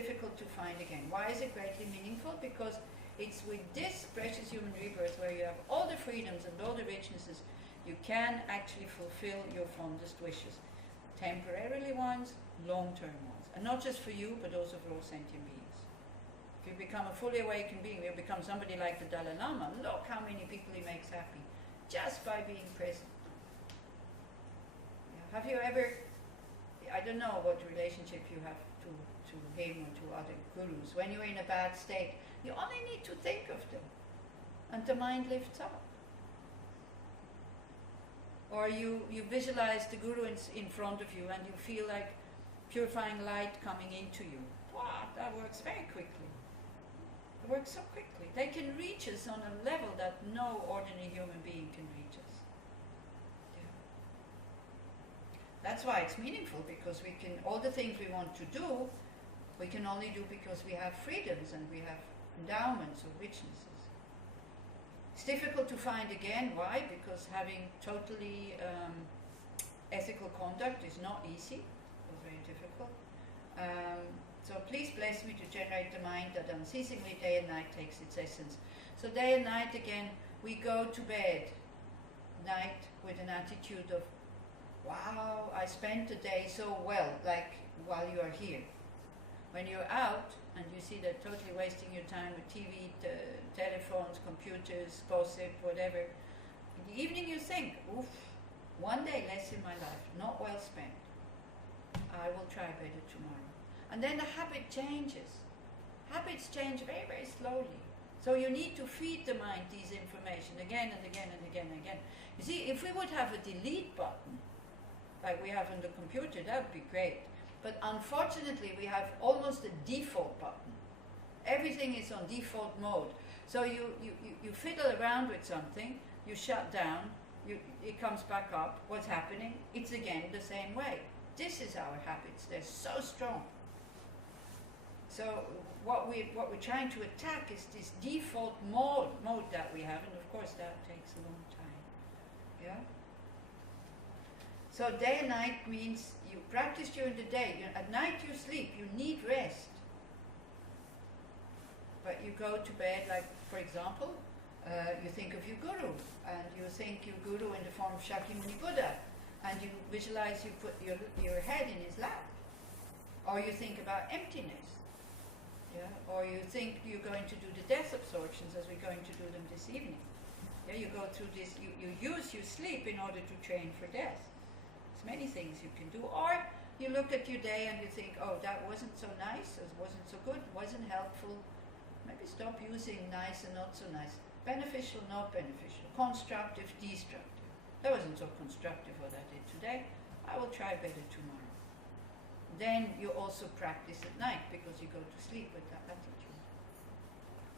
difficult to find again. Why is it greatly meaningful? Because it's with this precious human rebirth where you have all the freedoms and all the richnesses, you can actually fulfill your fondest wishes. Temporarily ones, long-term ones. And not just for you, but also for all sentient beings. If you become a fully awakened being, you become somebody like the Dalai Lama. Look how many people he makes happy, just by being present. Yeah. Have you ever, I don't know what relationship you have to him or to other gurus, when you're in a bad state, you only need to think of them, and the mind lifts up. Or you visualize the guru in front of you, and you feel like purifying light coming into you. Wow, that works very quickly. It works so quickly. They can reach us on a level that no ordinary human being can reach us. Yeah. That's why it's meaningful, because we can, all the things we want to do, we can only do because we have freedoms and we have endowments or richnesses. It's difficult to find again. Why? Because having totally ethical conduct is not easy. It's very difficult. So please bless me to generate the mind that unceasingly day and night takes its essence. So day and night again, we go to bed night with an attitude of, wow, I spent the day so well, like while you are here. When you're out and you see that totally wasting your time with TV, telephones, computers, gossip, whatever, in the evening you think, oof, one day less in my life, not well spent. I will try better tomorrow. And then the habit changes. Habits change very, very slowly. So you need to feed the mind these information again and again and again and again. You see, if we would have a delete button, like we have on the computer, that would be great. But unfortunately, we have almost a default button. Everything is on default mode. So you fiddle around with something, you shut down, it comes back up. What's happening? It's again the same way. This is our habits. They're so strong. So what we're trying to attack is this default mode that we have, and of course that takes a long time. Yeah. So day and night means you practice during the day. At night you sleep. You need rest. But you go to bed, like for example, you think of your guru, and you think your guru in the form of Shakyamuni Buddha, and you visualize you put your head in his lap, or you think about emptiness, yeah, or you think you're going to do the death absorptions as we're going to do them this evening. Yeah, you go through this. You use your sleep in order to train for death. There's many things you can do, or you look at your day and you think, oh, that wasn't so nice, it wasn't so good, wasn't helpful. Maybe stop using nice and not so nice. Beneficial, not beneficial. Constructive, destructive. That wasn't so constructive what I did today. I will try better tomorrow. Then you also practice at night because you go to sleep with that attitude.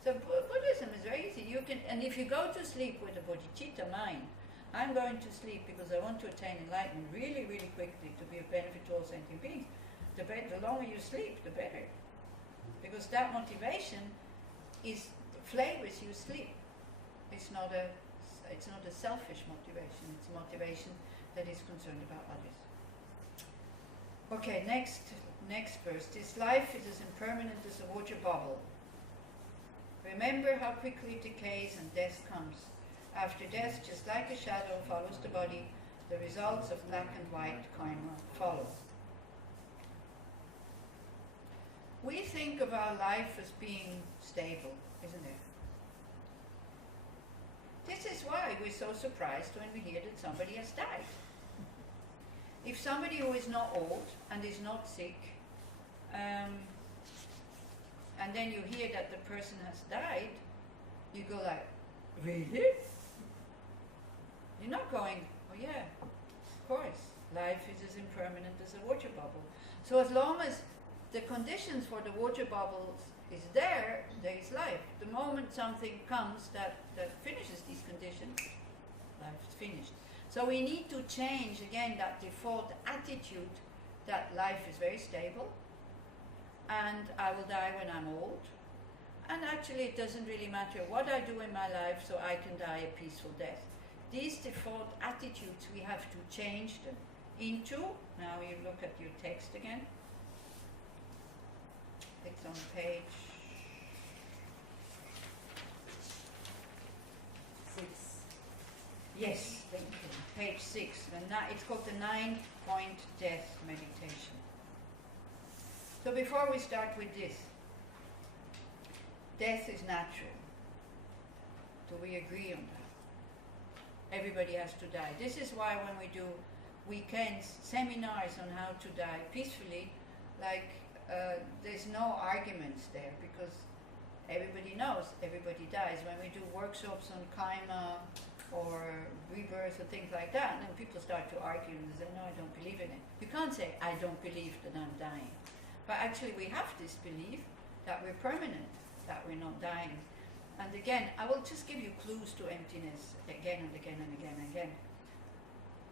So Buddhism is very easy. You can, and if you go to sleep with a bodhicitta mind, I'm going to sleep because I want to attain enlightenment really, really quickly to be of benefit to all sentient beings. The longer you sleep, the better. Because that motivation flavors your sleep. It's not a selfish motivation. It's a motivation that is concerned about others. Okay, next verse. This life is as impermanent as a water bubble. Remember how quickly it decays and death comes. After death, just like a shadow follows the body, the results of black and white karma follow. We think of our life as being stable, isn't it? This is why we're so surprised when we hear that somebody has died. If somebody who is not old and is not sick, and then you hear that the person has died, you go like, really? You're not going, oh yeah, of course, life is as impermanent as a water bubble. So as long as the conditions for the water bubbles is there is life. The moment something comes that finishes these conditions, life is finished. So we need to change, again, that default attitude that life is very stable, and I will die when I'm old, and actually it doesn't really matter what I do in my life, so I can die a peaceful death. These default attitudes, we have to change them into, now you look at your text again, it's on page 6. yes, thank you. Page 6. It's called the 9-point death meditation. So before we start with this, death is natural. Do we agree on that? Everybody has to die. This is why when we do weekends, seminars on how to die peacefully, there's no arguments there, because everybody knows everybody dies. When we do workshops on karma or rebirth or things like that, and then people start to argue and say, no, I don't believe in it. You can't say, I don't believe that I'm dying. But actually we have this belief that we're permanent, that we're not dying. And again, I will just give you clues to emptiness again and again and again and again.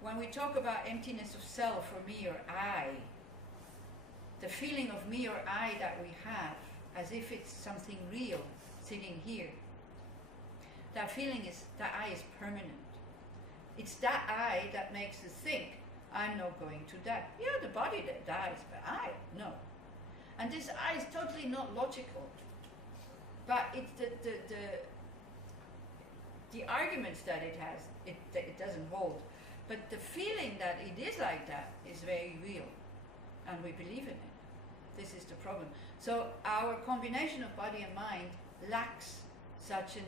When we talk about emptiness of self or me or I, the feeling of me or I that we have, as if it's something real sitting here, that feeling is, that I is permanent. It's that I that makes us think, I'm not going to die. Yeah, the body that dies, but I, no. And this I is totally not logical. But it's the arguments that it has, it doesn't hold. But the feeling that it is like that is very real. And we believe in it. This is the problem. So our combination of body and mind lacks such an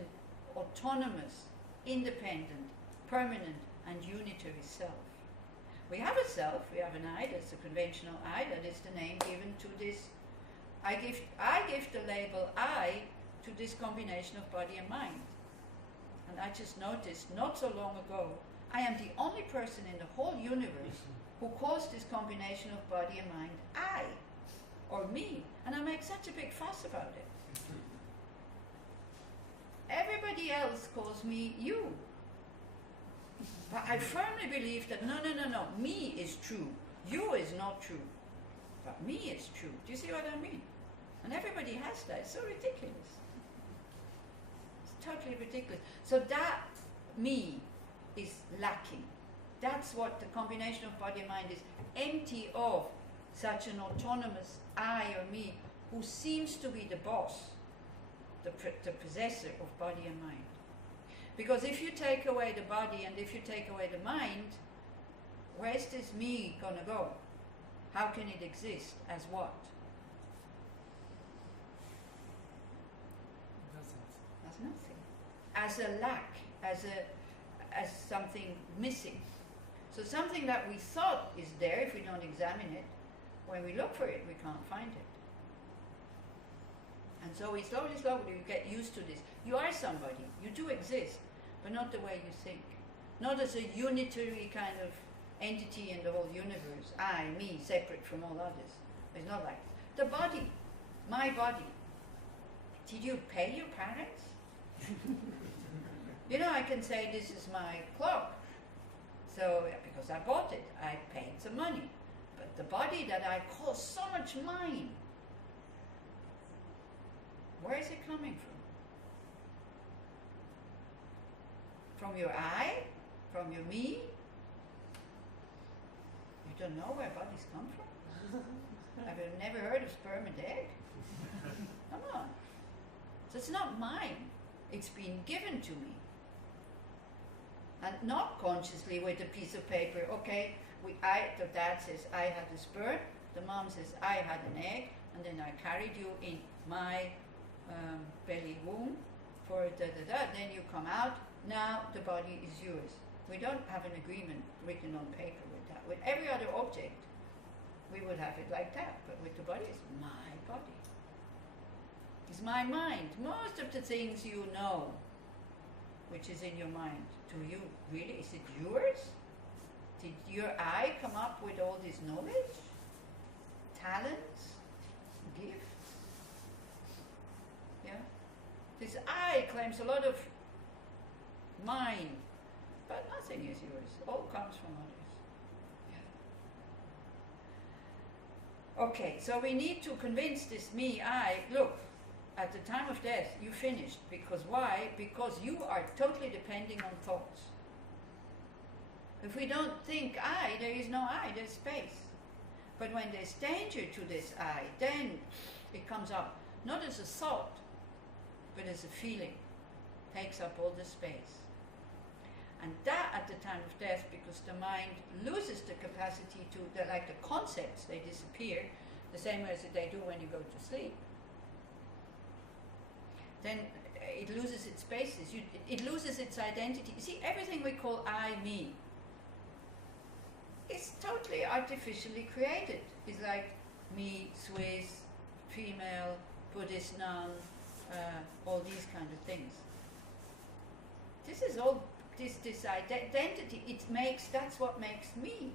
autonomous, independent, permanent, and unitary self. We have a self, we have an I, that's a conventional I, that is the name given to this. I give the label I to this combination of body and mind. And I just noticed not so long ago, I am the only person in the whole universe who calls this combination of body and mind I, or me, and I make such a big fuss about it. Everybody else calls me you. But I firmly believe that no, me is true. You is not true. But me is true. Do you see what I mean? And everybody has that. It's so ridiculous. It's totally ridiculous. So that me is lacking. That's what the combination of body and mind is, empty of such an autonomous I or me who seems to be the boss, the possessor of body and mind. Because if you take away the body and if you take away the mind, where's this me gonna go? How can it exist? As what? As nothing. As a lack, as something missing. So something that we thought is there, if we don't examine it, when we look for it, we can't find it. And so we slowly get used to this. You are somebody, you do exist, but not the way you think. Not as a unitary kind of entity in the whole universe. I, me, separate from all others. It's not like this. The body, my body. Did you pay your parents? You know, I can say this is my clock. So, because I bought it, I paid some money. But the body that I call so much mine, where is it coming from? From your I? From your me? You don't know where bodies come from? Have you never heard of sperm and egg? Come on. So it's not mine. It's been given to me. And not consciously with a piece of paper. Okay, the dad says I had the sperm, the mom says I had an egg, and then I carried you in my belly womb for then you come out, now the body is yours. We don't have an agreement written on paper with that. With every other object, we would have it like that, but with the body, it's my body. It's my mind. Most of the things you know, which is in your mind, to you, really, is it yours? Did your I come up with all this knowledge, talents, gifts? Yeah? This I claims a lot of mine, but nothing is yours. All comes from others. Yeah. Okay, so we need to convince this me, I, look, at the time of death, you finished. Because why? Because you are totally depending on thoughts. If we don't think I, there is no I, there's space. But when there's danger to this I, then It comes up not as a thought, but as a feeling. Takes up all the space. And that at the time of death, because the mind loses the capacity to, like the concepts, they disappear, the same way as they do when you go to sleep. Then it loses its spaces, it loses its identity. You see, everything we call I, me, is totally artificially created. It's like me, Swiss, female, Buddhist nun, all these kind of things. This is all, this identity, that's what makes me.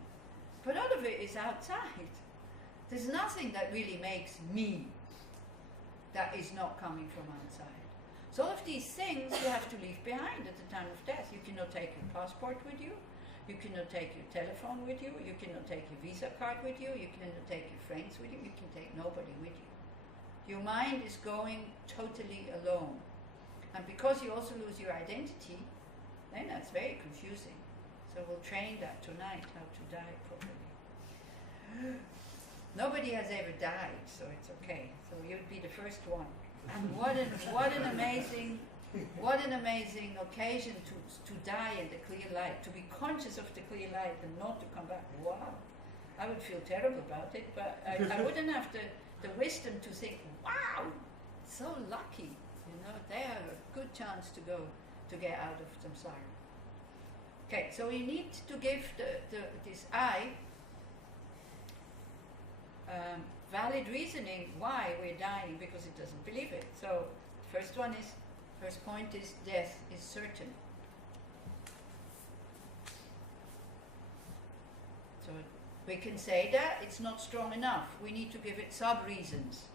But all of it is outside. There's nothing that really makes me that is not coming from outside. So all of these things you have to leave behind at the time of death. You cannot take your passport with you. You cannot take your telephone with you. You cannot take your Visa card with you. You cannot take your friends with you. You can take nobody with you. Your mind is going totally alone. And because you also lose your identity, then that's very confusing. So we'll train that tonight, how to die properly. Nobody has ever died, so it's okay. So you'd be the first one. And what an amazing occasion to die in the clear light, to be conscious of the clear light and not to come back. Wow, I would feel terrible about it, but I wouldn't have the wisdom to think, wow, so lucky, they have a good chance to get out of samsara. Okay, so we need to give this I valid reasoning why we're dying, because it doesn't believe it. So first point is death is certain. So we can say that it's not strong enough. We need to give it sub-reasons.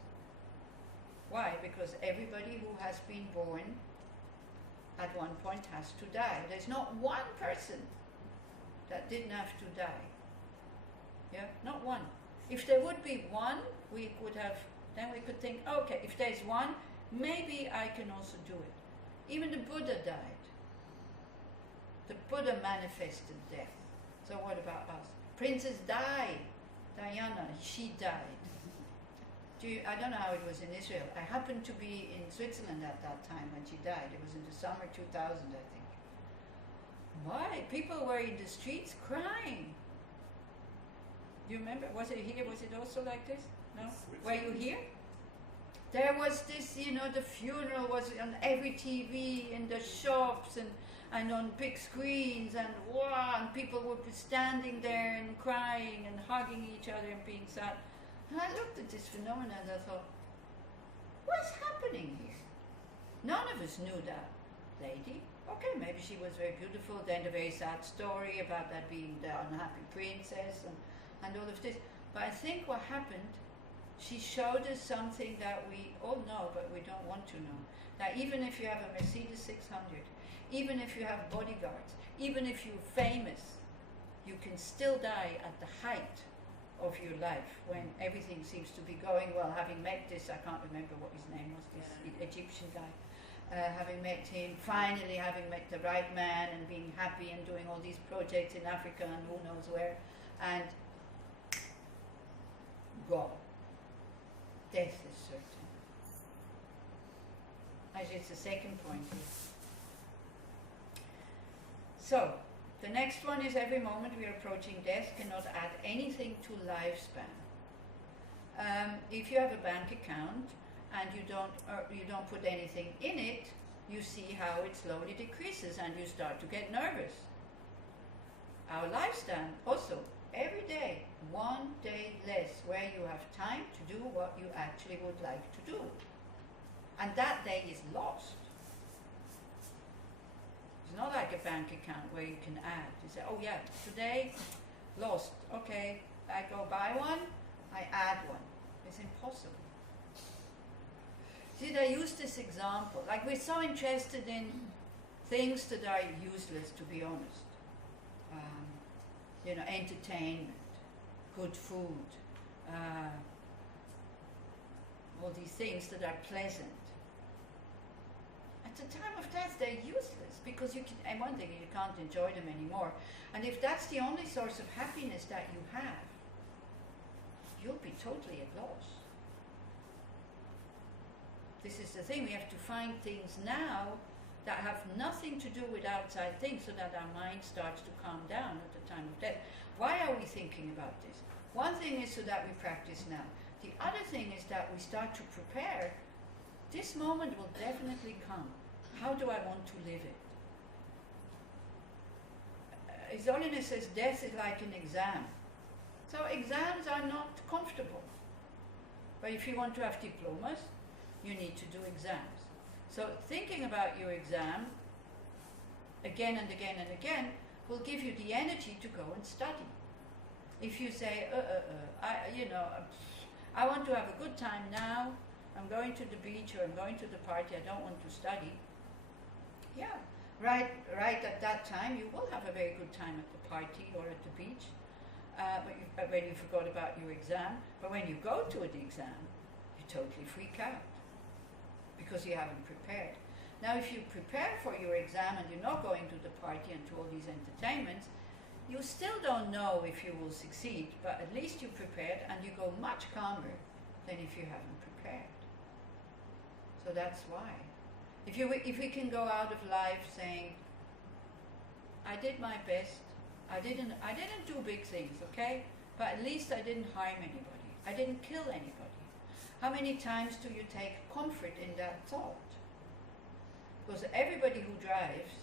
Why? Because everybody who has been born at one point has to die. There's not one person that didn't have to die. Yeah, not one. If there would be one, then we could think, okay, if there's one, maybe I can also do it. Even the Buddha died. The Buddha manifested death. So what about us? Princess Di, Diana, she died. I don't know how it was in Israel. I happened to be in Switzerland at that time when she died. It was in the summer 2000, I think. Why? People were in the streets crying. Do you remember? Was it here? Was it also like this? No? Were you here? There was this, the funeral was on every TV, in the shops, and on big screens, and wow, and people would be standing there and crying and hugging each other and being sad. And I looked at this phenomenon and I thought, what's happening here? None of us knew that lady. Okay, maybe she was very beautiful. Then the very sad story about that being the unhappy princess and all of this. But I think what happened, she showed us something that we all know, but we don't want to know. That even if you have a Mercedes 600, even if you have bodyguards, even if you're famous, you can still die at the height of your life when everything seems to be going well. Having met this, I can't remember what his name was, this Egyptian guy. Having met him, finally having met the right man and being happy and doing all these projects in Africa and who knows where, and gone. Death is certain. Actually, it's the second point here. So, the next one is every moment we are approaching death cannot add anything to lifespan. If you have a bank account and you don't put anything in it, you see how it slowly decreases and you start to get nervous. Our lifespan also, every day, 1 day less, where you have time to do what you actually would like to do. And that day is lost. It's not like a bank account where you can add. You say, oh yeah, today, lost. Okay, I go buy one, I add one. It's impossible. See, they use this example. Like, we're so interested in things that are useless, to be honest. Entertainment, good food, all these things that are pleasant. At the time of death, they're useless because and one thing, you can't enjoy them anymore. And if that's the only source of happiness that you have, you'll be totally at loss. This is the thing, we have to find things now that have nothing to do with outside things so that our mind starts to calm down at the time of death. Why are we thinking about this? One thing is so that we practice now. The other thing is that we start to prepare. This moment will definitely come. How do I want to live it? His Holiness says death is like an exam. So exams are not comfortable. But if you want to have diplomas, you need to do exams. So thinking about your exam again and again and again will give you the energy to go and study. If you say, I want to have a good time now, I'm going to the beach or I'm going to the party, I don't want to study. Yeah, right at that time you will have a very good time at the party or at the beach, when you forgot about your exam. But when you go to the exam, you totally freak out because you haven't prepared. Now if you prepare for your exam and you're not going to the party and to all these entertainments, you still don't know if you will succeed, but at least you prepared and you go much calmer than if you haven't prepared. So that's why. If we can go out of life saying, I did my best, I didn't do big things, okay? But at least I didn't harm anybody. I didn't kill anybody. How many times do you take comfort in that thought? Because everybody who drives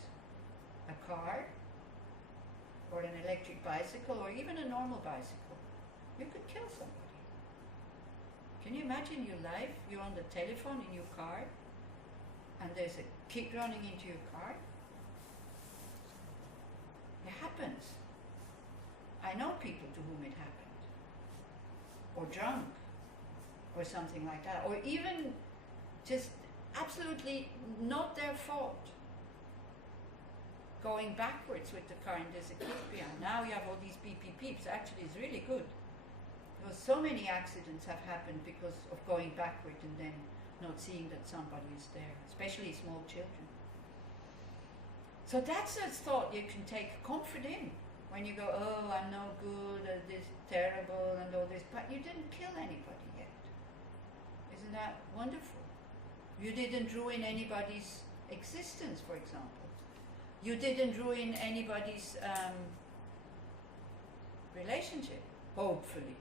a car or an electric bicycle or even a normal bicycle, you could kill somebody. Can you imagine your life? You're on the telephone in your car and there's a kid running into your car? It happens. I know people to whom it happened. Or drunk. Or something like that. Or even just absolutely not their fault. Going backwards with the car and there's a kid behind. Now you have all these beep beep beeps. Actually it's really good. Because so many accidents have happened because of going backward and then not seeing that somebody is there. Especially small children. So that's a thought you can take comfort in. When you go, oh, I'm no good, this terrible and all this. But you didn't kill anybody yet. Isn't that wonderful? You didn't ruin anybody's existence, for example. You didn't ruin anybody's relationship, hopefully.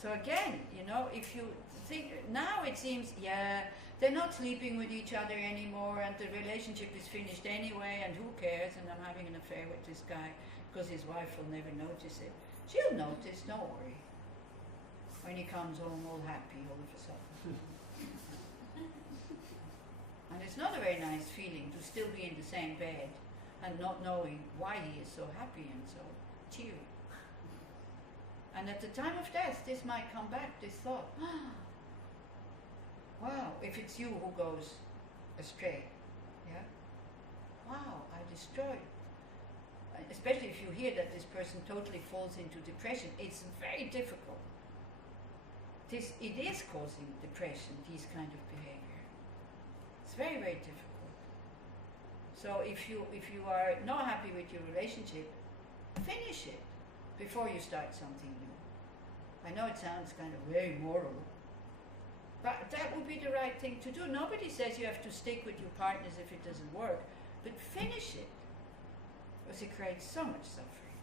So again, if you think, now it seems, yeah, they're not sleeping with each other anymore and the relationship is finished anyway and who cares, and I'm having an affair with this guy because his wife will never notice it. She'll notice, don't worry. When he comes home all happy all of a sudden. And it's not a very nice feeling to still be in the same bed and not knowing why he is so happy and so cheery. And at the time of death, this might come back, this thought. Wow, if it's you who goes astray, yeah? Wow, I destroyed. Especially if you hear that this person totally falls into depression, it's very difficult. It is causing depression, these kind of behavior. It's very, very difficult. So if you are not happy with your relationship, finish it before you start something new. I know it sounds kind of very moral, but that would be the right thing to do. Nobody says you have to stick with your partners if it doesn't work, but finish it, because it creates so much suffering.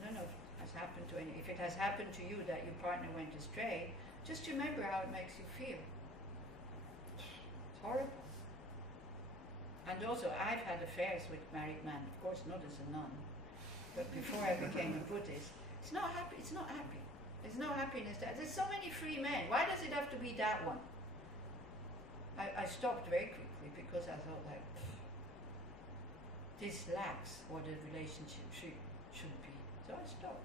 I don't know if it has happened to any. If it has happened to you that your partner went astray, just remember how it makes you feel. It's horrible. And also, I've had affairs with married men, of course not as a nun, but before I became a Buddhist. It's not happy. It's not happy. There's no happiness there. There's so many free men. Why does it have to be that one? I stopped very quickly because I thought like, this lacks what a relationship should be. So I stopped.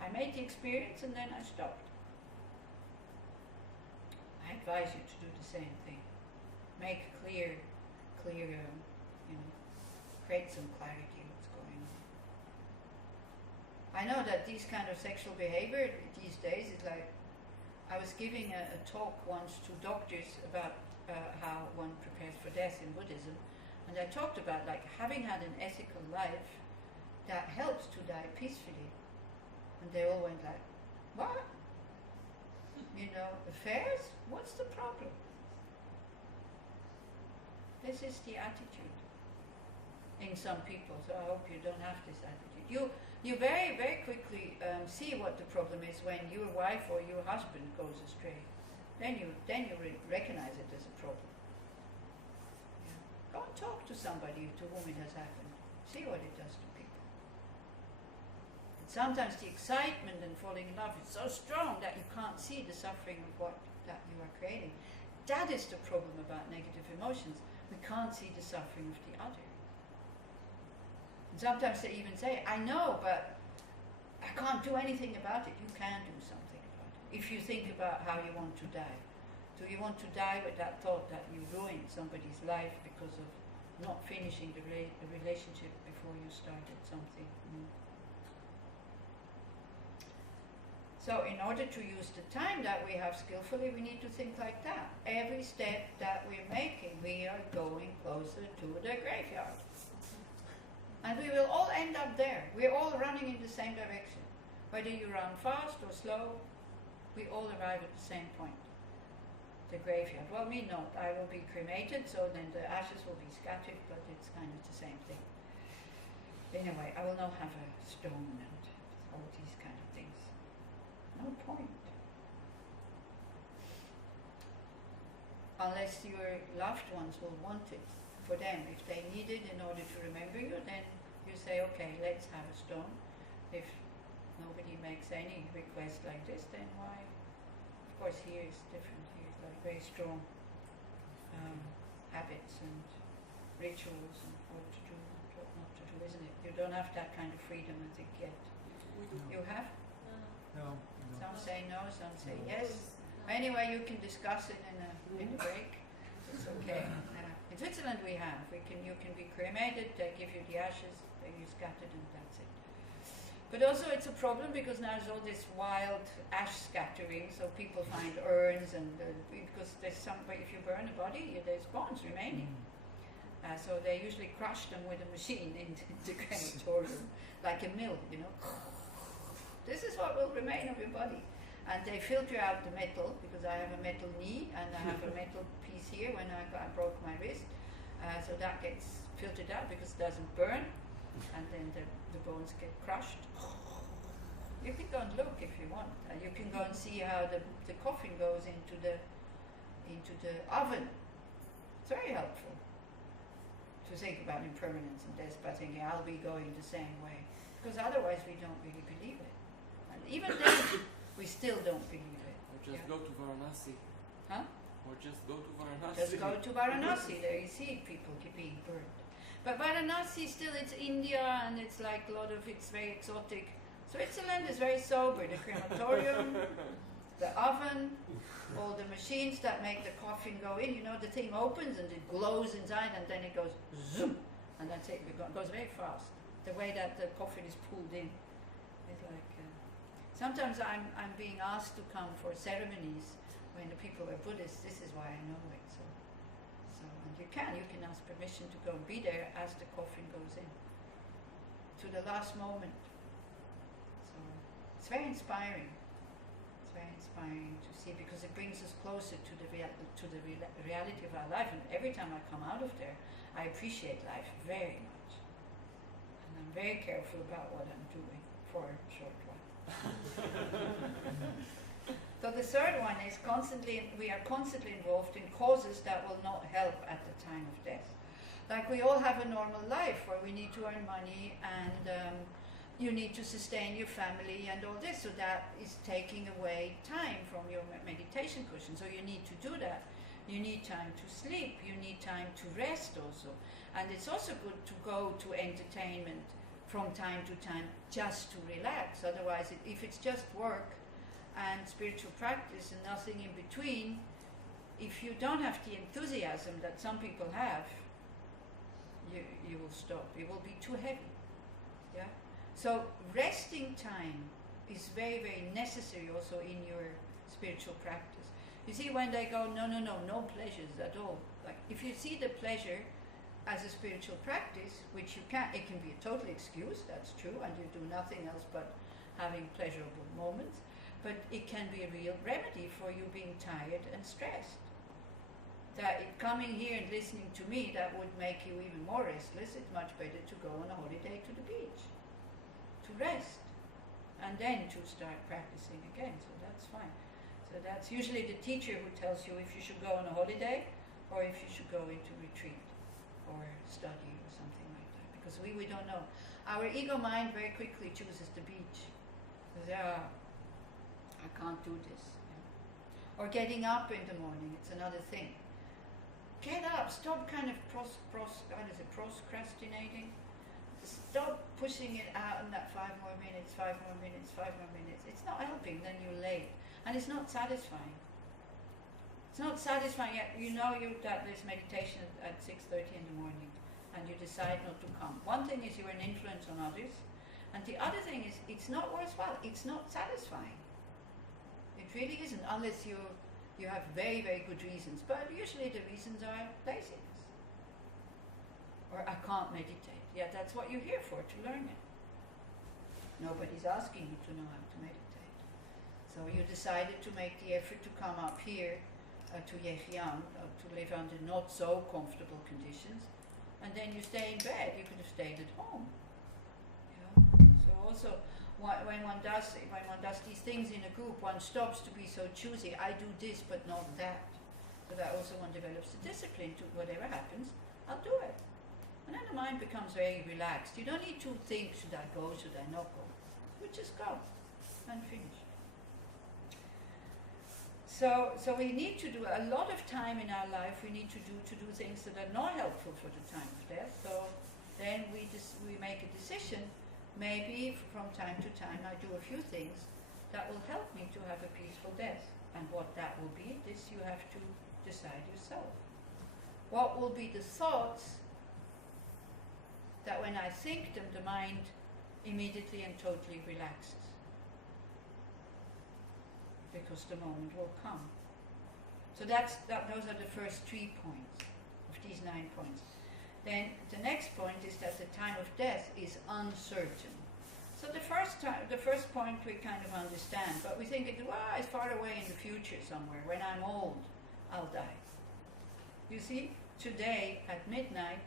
I made the experience and then I stopped. I advise you to do the same thing. Make clear, create some clarity what's going on. I know that these kind of sexual behavior these days is like, I was giving a talk once to doctors about how one prepares for death in Buddhism, and I talked about like having had an ethical life that helps to die peacefully. And they all went like, what? Affairs? What's the problem? This is the attitude in some people, so I hope you don't have this attitude. You very, very quickly see what the problem is when your wife or your husband goes astray. Then you recognize it as a problem. Yeah. Go and talk to somebody to whom it has happened. See what it does to people. And sometimes the excitement and falling in love is so strong that you can't see the suffering of what that you are creating. That is the problem about negative emotions. We can't see the suffering of the other. And sometimes they even say, I know, but I can't do anything about it. You can do something about it. If you think about how you want to die. Do you want to die with that thought that you ruined somebody's life because of not finishing the relationship before you started something new? So in order to use the time that we have skillfully, we need to think like that. Every step that we're making, we are going closer to the graveyard. And we will all end up there. We're all running in the same direction. Whether you run fast or slow, we all arrive at the same point. The graveyard. Well, me not. I will be cremated, so then the ashes will be scattered, but it's kind of the same thing. Anyway, I will not have a stone and all these kind of things. No point. Unless your loved ones will want it for them. If they need it in order to remember you, then you say, okay, let's have a stone. If nobody makes any request like this, then why? Of course, here is different. Here is like very strong habits and rituals and what to do and what not to do, isn't it? You don't have that kind of freedom, I think, yet. You have? No. Some say no, some say yes. Anyway, you can discuss it in the break. It's okay. In Switzerland we have. You can be cremated, they give you the ashes, then you scattered and that's it. But also it's a problem because now there's all this wild ash scattering, so people find urns and because there's if you burn a body, there's bones remaining. So they usually crush them with a machine into the crematorium, like a mill, you know. This is what will remain of your body. And they filter out the metal, because I have a metal knee and I have a metal piece here when I broke my wrist. So that gets filtered out because it doesn't burn, and then the bones get crushed. You can go and look if you want. You can go and see how the coffin goes into the oven. It's very helpful to think about impermanence and death by thinking I'll be going the same way, because otherwise we don't really believe it. And even then, we still don't believe it. Or just go to Varanasi. Huh? Or just go to Varanasi. Just go to Varanasi. There you see people being burned. But Varanasi still, it's India, and it's like a lot of, it's very exotic. Switzerland is very sober. The crematorium, the oven, all the machines that make the coffin go in. You know, the thing opens and it glows inside, and then it goes zoom, and that's it. It goes very fast. The way that the coffin is pulled in is like. Sometimes I'm being asked to come for ceremonies when the people are Buddhists. This is why I know it. So and you can ask permission to go and be there as the coffin goes in, to the last moment. So it's very inspiring. It's very inspiring to see, because it brings us closer to the reality of our life. And every time I come out of there, I appreciate life very much, and I'm very careful about what I'm doing for a short while. So the third one is we are constantly involved in causes that will not help at the time of death. Like we all have a normal life where we need to earn money and you need to sustain your family and all this, so that is taking away time from your meditation cushion. So you need to do that. You need time to sleep, you need time to rest also. And it's also good to go to entertainment from time to time just to relax. Otherwise, if it's just work and spiritual practice and nothing in between, if you don't have the enthusiasm that some people have, you will stop. It will be too heavy. Yeah. So resting time is very, very necessary also in your spiritual practice. You see, when they go, no pleasures at all. Like if you see the pleasure as a spiritual practice, which you can, it can be a total excuse, that's true, and you do nothing else but having pleasurable moments, but it can be a real remedy for you being tired and stressed. that coming here and listening to me, that would make you even more restless. It's much better to go on a holiday to the beach, to rest, and then to start practicing again. So that's fine. So that's usually the teacher who tells you if you should go on a holiday or if you should go into retreat or study or something like that. Because we don't know. Our ego mind very quickly chooses the beach. Says, I can't do this. Or getting up in the morning, it's another thing. Get up, stop kind of procrastinating. Stop pushing it out in that 5 more minutes, 5 more minutes, 5 more minutes. It's not helping, then you're late. And it's not satisfying. It's not satisfying yet. You know that there's meditation at 6:30 in the morning and you decide not to come. One thing is you're an influence on others, and the other thing is it's not worthwhile. It's not satisfying. It really isn't, unless you have very, very good reasons. But usually the reasons are laziness. Or I can't meditate. Yeah, that's what you're here for, to learn it. Nobody's asking you to know how to meditate. So you decided to make the effort to come up here to Yechiang, to live under not so comfortable conditions, and then you stay in bed. You could have stayed at home. You know? So also, when one does these things in a group, one stops to be so choosy. I do this, but not that. So that also one develops the discipline to whatever happens, I'll do it. And then the mind becomes very relaxed. You don't need to think, should I go, should I not go? You just go and finish. So we need to do a lot of time in our life. We need to do things that are not helpful for the time of death. So then we make a decision. Maybe from time to time I do a few things that will help me to have a peaceful death. And what that will be, this you have to decide yourself. What will be the thoughts that when I think them, the mind immediately and totally relaxes? Because the moment will come. So those are the first 3 points of these 9 points. Then the next point is that the time of death is uncertain. So the first point we kind of understand, but we think it's far away in the future somewhere. When I'm old, I'll die. You see, today at midnight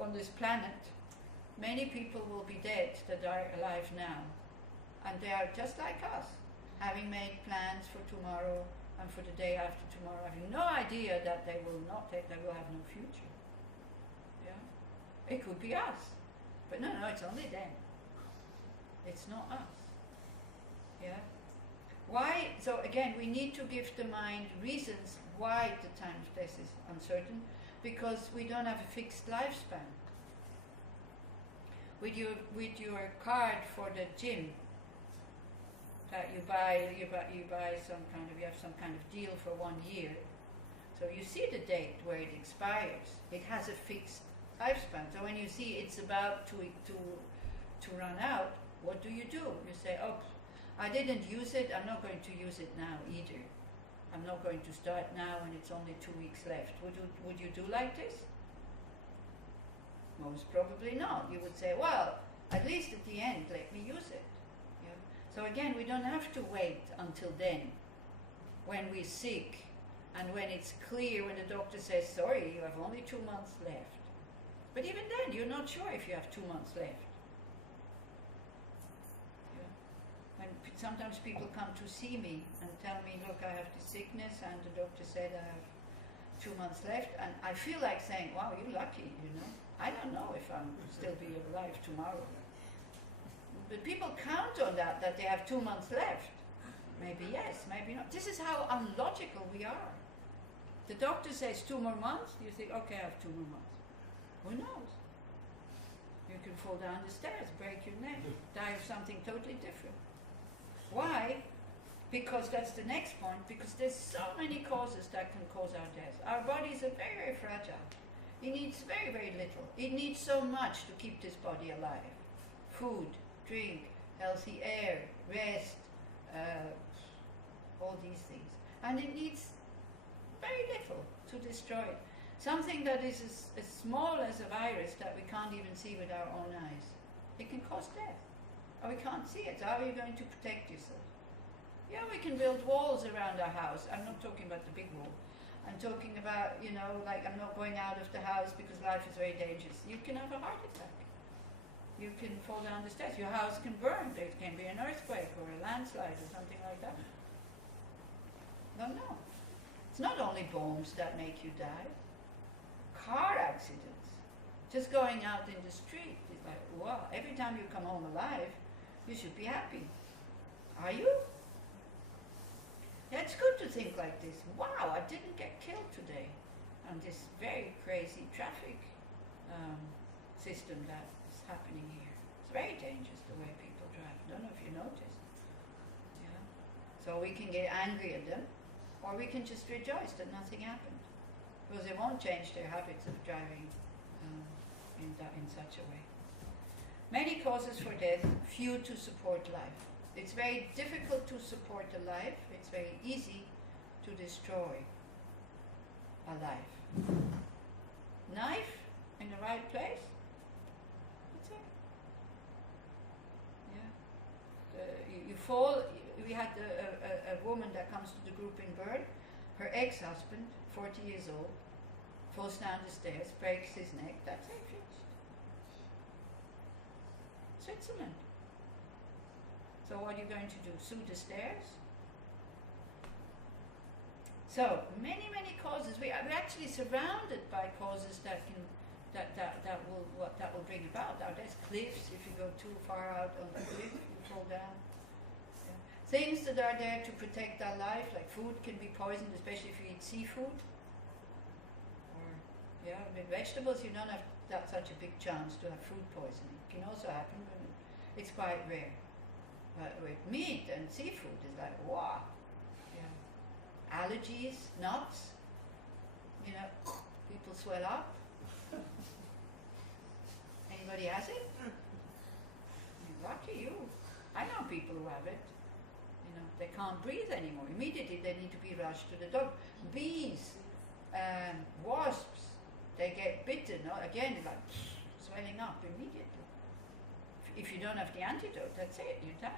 on this planet, many people will be dead that are alive now. And they are just like us, having made plans for tomorrow and for the day after tomorrow, having no idea that they will have no future. Yeah, it could be us, but no, it's only them. It's not us. Yeah. Why? So again, we need to give the mind reasons why the time of death is uncertain, because we don't have a fixed lifespan. With your card for the gym, that you have some kind of deal for 1 year. So you see the date where it expires. It has a fixed lifespan. So when you see it's about to run out, what do? You say, oh, I didn't use it, I'm not going to use it now either. I'm not going to start now when it's only 2 weeks left. Would you do like this? Most probably not. You would say, well, at least at the end, let me use it. Yeah? So again, we don't have to wait until then, when we're sick, and when it's clear, when the doctor says, sorry, you have only 2 months left. But even then, you're not sure if you have 2 months left. Yeah? And sometimes people come to see me and tell me, look, I have this sickness, and the doctor said I have 2 months left, and I feel like saying, wow, you're lucky, you know. I don't know if I'll still be alive tomorrow. But people count on that they have 2 months left. Maybe yes, maybe not. This is how unlogical we are. The doctor says 2 more months, you think, okay, I have 2 more months. Who knows? You can fall down the stairs, break your neck, die of something totally different. Why? Because that's the next point, because there's so many causes that can cause our death. Our bodies are very, very fragile. It needs very, very little. It needs so much to keep this body alive. Food, drink, healthy air, rest, all these things. And it needs very little to destroy it. Something that is as small as a virus that we can't even see with our own eyes. It can cause death. Or we can't see it. So how are you going to protect yourself? Yeah, we can build walls around our house. I'm not talking about the big wall. I'm talking about, you know, like I'm not going out of the house because life is very dangerous. You can have a heart attack. You can fall down the stairs. Your house can burn. There can be an earthquake or a landslide or something like that. No. It's not only bombs that make you die. Car accidents. Just going out in the street is like, wow, every time you come home alive, you should be happy. Are you? Yeah, it's good to think like this. Wow, I didn't get killed today on this very crazy traffic system that is happening here. It's very dangerous the way people drive. I don't know if you noticed. Yeah. So we can get angry at them, or we can just rejoice that nothing happened, because they won't change their habits of driving in such a way. Many causes for death, few to support life. It's very difficult to support a life. It's very easy to destroy a life. Knife in the right place. That's it. Yeah. You fall. We had a woman that comes to the group in Bern. Her ex-husband, 40 years old, falls down the stairs, breaks his neck. That's it. Finished. Switzerland. So what are you going to do? Sue the stairs? So many causes. We're actually surrounded by causes that will bring about. Now there's cliffs. If you go too far out on the cliff, you fall down. Yeah. Things that are there to protect our life, like food, can be poisoned, especially if you eat seafood. Or with vegetables, you don't have such a big chance to have food poisoning. It can also happen, but it's quite rare. But with meat and seafood, it's like, wow. Yeah. Allergies, nuts, people swell up. Anybody has it? Lucky you. I know people who have it. They can't breathe anymore. Immediately they need to be rushed to the doctor. Bees, wasps, they get bitten. Again, like swelling up immediately. If you don't have the antidote, that's it, you die.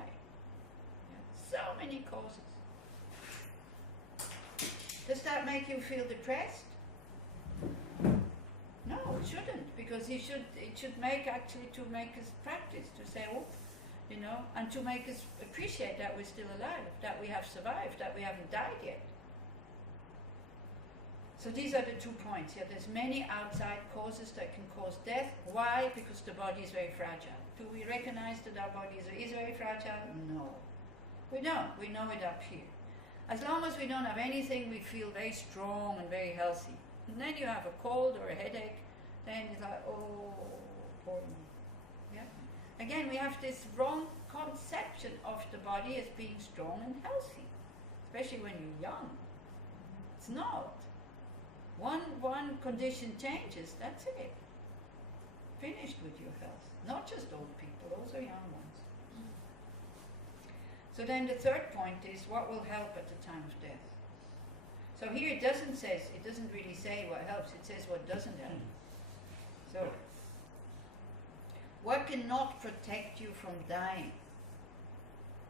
Yeah. So many causes. Does that make you feel depressed? No, it shouldn't, because it should make us practice, to say, and to make us appreciate that we're still alive, that we have survived, that we haven't died yet. So these are the 2 points. Yeah, there's many outside causes that can cause death. Why? Because the body is very fragile. Do we recognize that our body is very fragile? No. We don't. We know it up here. As long as we don't have anything, we feel very strong and very healthy. And then you have a cold or a headache, then it's like, oh, poor me. Yeah? Again, we have this wrong conception of the body as being strong and healthy, especially when you're young. It's not. One condition changes, that's it. Finished with your health. Not just old people, also young ones. So then the third point is, what will help at the time of death? So here it doesn't really say what helps, it says what doesn't help. So, what cannot protect you from dying?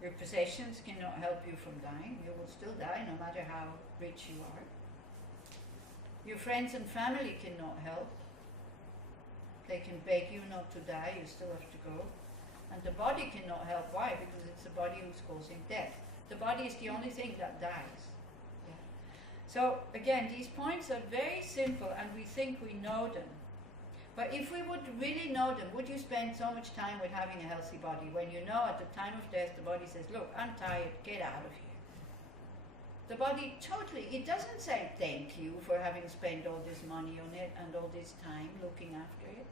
Your possessions cannot help you from dying. You will still die no matter how rich you are. Your friends and family cannot help. They can beg you not to die, you still have to go. And the body cannot help. Why? Because it's the body who's causing death. The body is the only thing that dies. Yeah. So again, these points are very simple and we think we know them. But if we would really know them, would you spend so much time with having a healthy body when you know at the time of death the body says, look, I'm tired, get out of here. The body totally, it doesn't say thank you for having spent all this money on it and all this time looking after it.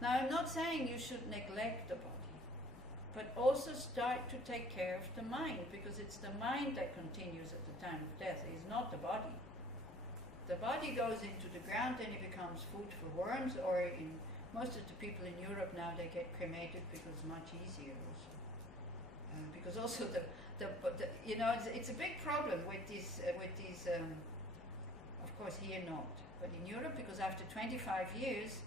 Now I'm not saying you should neglect the body, but also start to take care of the mind, because it's the mind that continues at the time of death, it is not the body. The body goes into the ground and it becomes food for worms, or in most of the people in Europe now they get cremated because it's much easier also. Because also it's a big problem with these, of course here not, but in Europe, because after 25 years,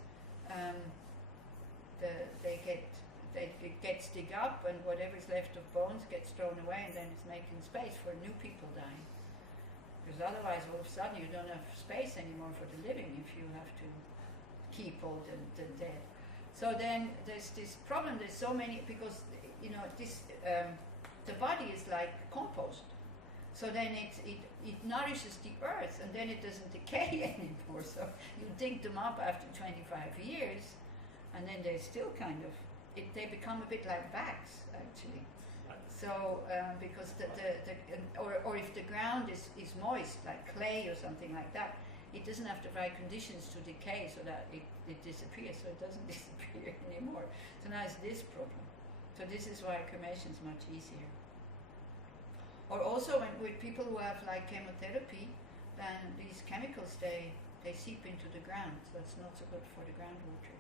they get it gets dig up, and whatever's left of bones gets thrown away, and then it's making space for new people dying. Because otherwise, all of a sudden, you don't have space anymore for the living if you have to keep all the dead. So then there's this problem. There's so many, because the body is like compost. So then it nourishes the earth, and then it doesn't decay anymore. So you dig them up after 25 years, and then they're still kind of, they become a bit like bags, actually. So because or if the ground is moist, like clay or something like that, it doesn't have the right conditions to decay, so that it disappears. So it doesn't disappear anymore. So now it's this problem. So this is why cremation is much easier. Or also with people who have like chemotherapy, then these chemicals they seep into the ground, so it's not so good for the groundwater.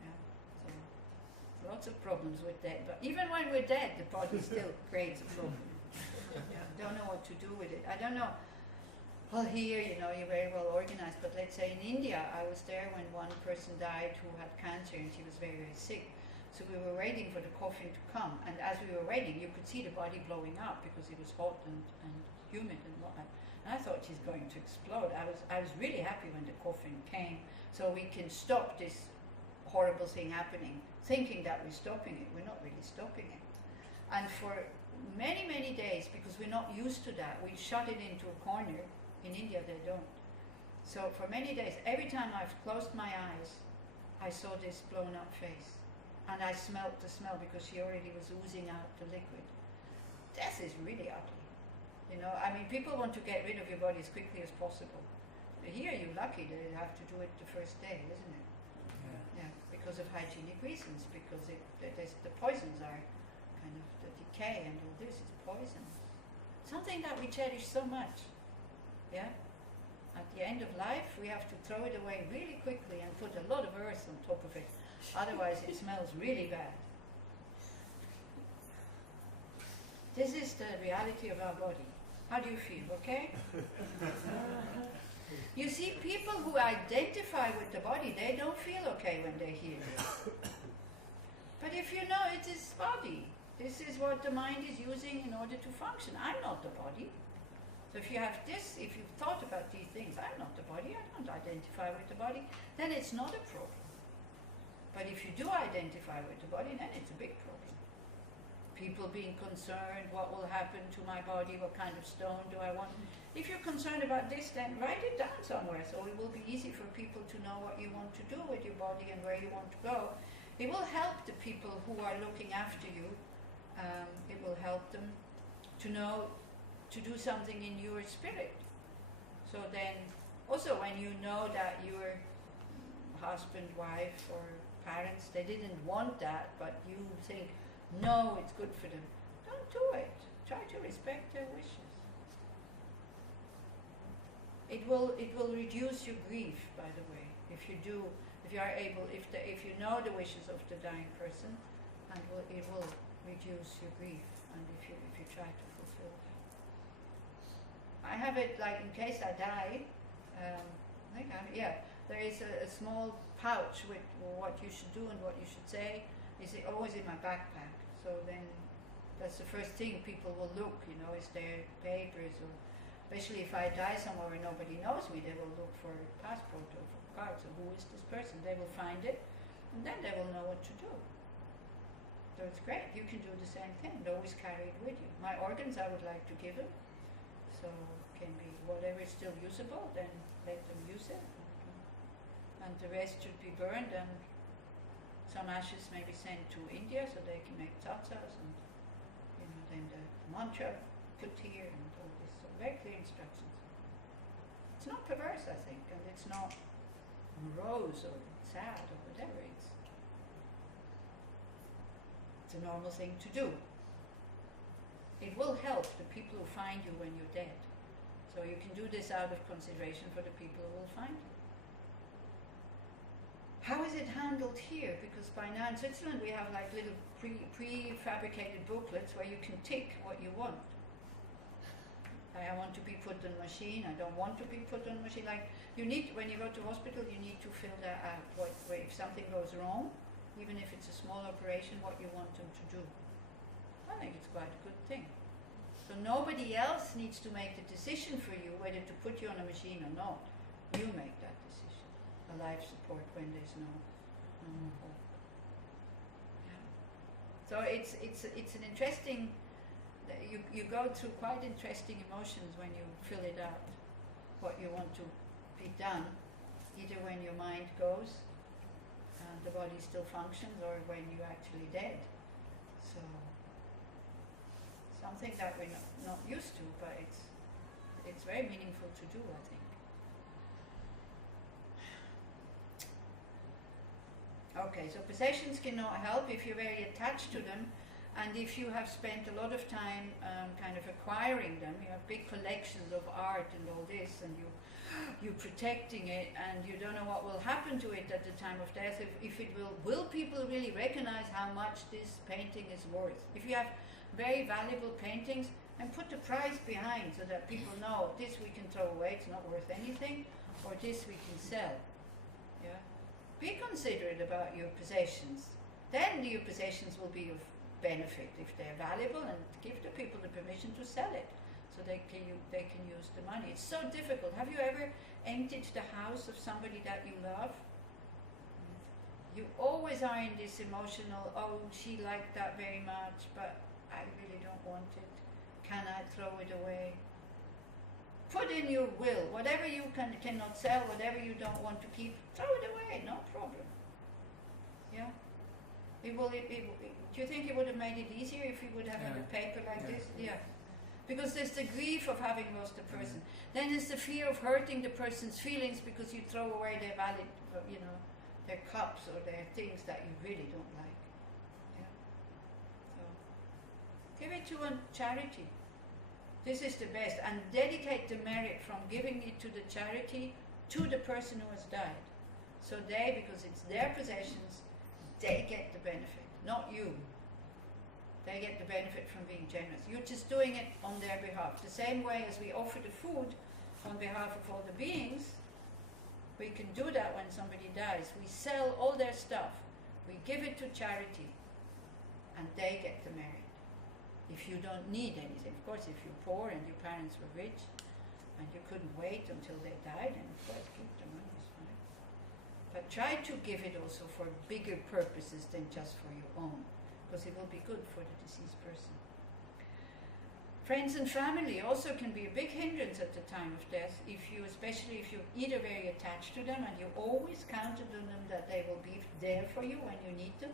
Yeah. So lots of problems with that. But even when we're dead, the body still creates a problem. Yeah. Don't know what to do with it. I don't know. Well, here, you're very well organized, but let's say in India, I was there when one person died who had cancer, and she was very, very sick. So we were waiting for the coffin to come, and as we were waiting, you could see the body blowing up because it was hot and humid and whatnot. And I thought she's going to explode. I was really happy when the coffin came, so we can stop this horrible thing happening, thinking that we're stopping it. We're not really stopping it. And for many, many days, because we're not used to that, we shut it into a corner. In India, they don't. So for many days, every time I've closed my eyes, I saw this blown up face. And I smelled the smell because she already was oozing out the liquid. Death is really ugly. I mean, people want to get rid of your body as quickly as possible. But here, you're lucky that you have to do it the first day, isn't it? Yeah, because of hygienic reasons, because the poisons are kind of the decay and all this is poison. Something that we cherish so much. Yeah? At the end of life, we have to throw it away really quickly and put a lot of earth on top of it. Otherwise, it smells really bad. This is the reality of our body. How do you feel, okay? You see, people who identify with the body, they don't feel okay when they hear it. But if you know it is body, this is what the mind is using in order to function. I'm not the body. So if you have this, if you've thought about these things, I'm not the body, I don't identify with the body, then it's not a problem. But if you do identify with the body, then it's a big problem. People being concerned, what will happen to my body, what kind of stone do I want? If you're concerned about this, then write it down somewhere, so it will be easy for people to know what you want to do with your body and where you want to go. It will help the people who are looking after you. It will help them to know to do something in your spirit. So then, also when you know that your husband, wife, or parents, they didn't want that, but you think, no, it's good for them, don't do it. Try to respect their wishes. It will reduce your grief, by the way, if you know the wishes of the dying person, and it will reduce your grief, and if you try to fulfill that. I have it like in case I die, there is a small pouch with what you should do and what you should say. Is always in my backpack. So then that's the first thing people will look, is there papers, or especially if I die somewhere where nobody knows me, they will look for a passport or for cards, or who is this person? They will find it, and then they will know what to do. So it's great, you can do the same thing, always carry it with you. My organs I would like to give them. So can be whatever is still usable, then let them use it. And the rest should be burned, and some ashes may be sent to India so they can make tzatzas, and then the mantra put here and all this. So very clear instructions. It's not perverse, I think, and it's not morose or sad or whatever. It's a normal thing to do. It will help the people who find you when you're dead. So you can do this out of consideration for the people who will find you. How is it handled here? Because by now in Switzerland we have like little prefabricated booklets where you can tick what you want. I want to be put on a machine, I don't want to be put on a machine. Like you need, when you go to hospital, you need to fill that out. If something goes wrong, even if it's a small operation, what you want them to do. I think it's quite a good thing. So nobody else needs to make the decision for you whether to put you on a machine or not. You make that decision. A life support when there's no more hope. Yeah. So it's an interesting. You go through quite interesting emotions when you fill it out. What you want to be done, either when your mind goes and the body still functions, or when you're actually dead. So. Something that we're not used to, but it's very meaningful to do, I think. Okay, so possessions cannot help if you're very attached to them, and if you have spent a lot of time kind of acquiring them. You have big collections of art and all this, and you're protecting it, and you don't know what will happen to it at the time of death. If it will people really recognize how much this painting is worth? If you have very valuable paintings, and put the price behind so that people know this we can throw away, it's not worth anything, or this we can sell. Yeah? Be considerate about your possessions. Then your possessions will be of benefit if they're valuable, and give the people the permission to sell it so they can use the money. It's so difficult. Have you ever emptied the house of somebody that you love? You always are in this emotional, oh, she liked that very much, but I really don't want it. Can I throw it away? Put in your will. Whatever you cannot sell, whatever you don't want to keep, throw it away, no problem. Yeah? Do you think it would have made it easier if you would have had a paper like this? Yeah. Because there's the grief of having lost a person. Then there's the fear of hurting the person's feelings because you throw away their valid, their cups or their things that you really don't like. Give it to a charity. This is the best. And dedicate the merit from giving it to the charity to the person who has died. So they, because it's their possessions, they get the benefit, not you. They get the benefit from being generous. You're just doing it on their behalf. The same way as we offer the food on behalf of all the beings, we can do that when somebody dies. We sell all their stuff. We give it to charity. And they get the merit. If you don't need anything. Of course, if you're poor and your parents were rich and you couldn't wait until they died, then of course keep the money, is fine. But try to give it also for bigger purposes than just for your own, because it will be good for the deceased person. Friends and family also can be a big hindrance at the time of death, especially if you're either very attached to them and you always counted on them that they will be there for you when you need them.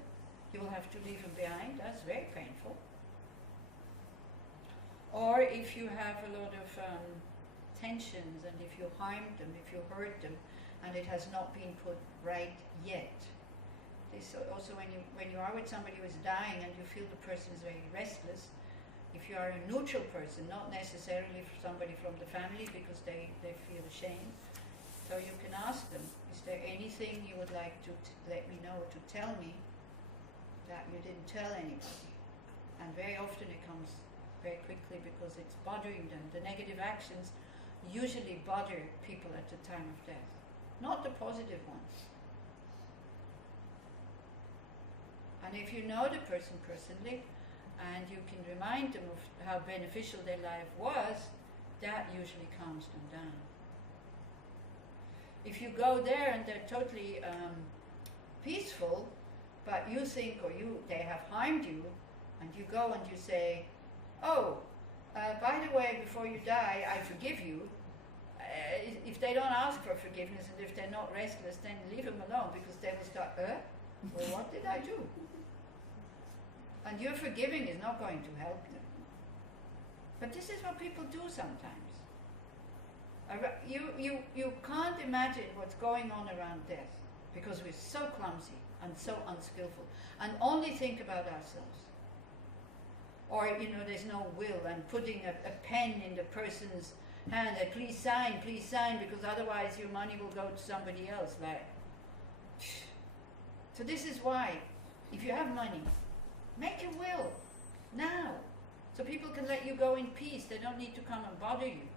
You will have to leave them behind. That's very painful. Or if you have a lot of tensions, and if you harmed them, if you hurt them, and it has not been put right yet. This also when you are with somebody who is dying and you feel the person is very restless, if you are a neutral person, not necessarily somebody from the family because they feel ashamed, so you can ask them, is there anything you would like to let me know, to tell me that you didn't tell anybody? And very often it comes very quickly because it's bothering them. The negative actions usually bother people at the time of death, not the positive ones. And if you know the person personally and you can remind them of how beneficial their life was, that usually calms them down. If you go there and they're totally peaceful, but you think they have harmed you, and you go and you say, oh, by the way, before you die, I forgive you. If they don't ask for forgiveness and if they're not restless, then leave them alone, because they will start, well, what did I do? And your forgiving is not going to help them. But this is what people do sometimes. You can't imagine what's going on around death, because we're so clumsy and so unskillful, and only think about ourselves. Or, there's no will, and putting a pen in the person's hand, please sign, because otherwise your money will go to somebody else. So this is why, if you have money, make a will now, so people can let you go in peace. They don't need to come and bother you.